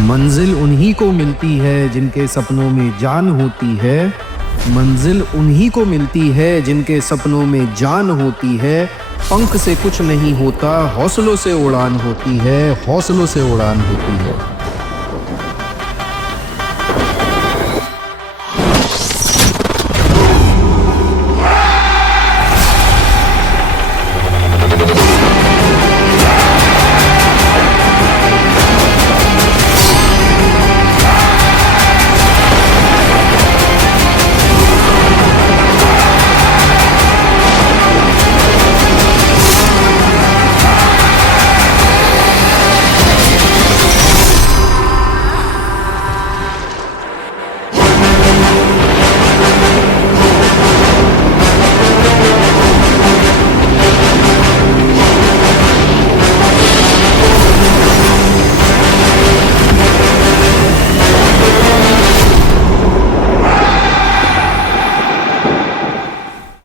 मंजिल उन्हीं को मिलती है जिनके सपनों में जान होती है। मंजिल उन्हीं को मिलती है जिनके सपनों में जान होती है। पंख से कुछ नहीं होता, हौसलों से उड़ान होती है, हौसलों से उड़ान होती है।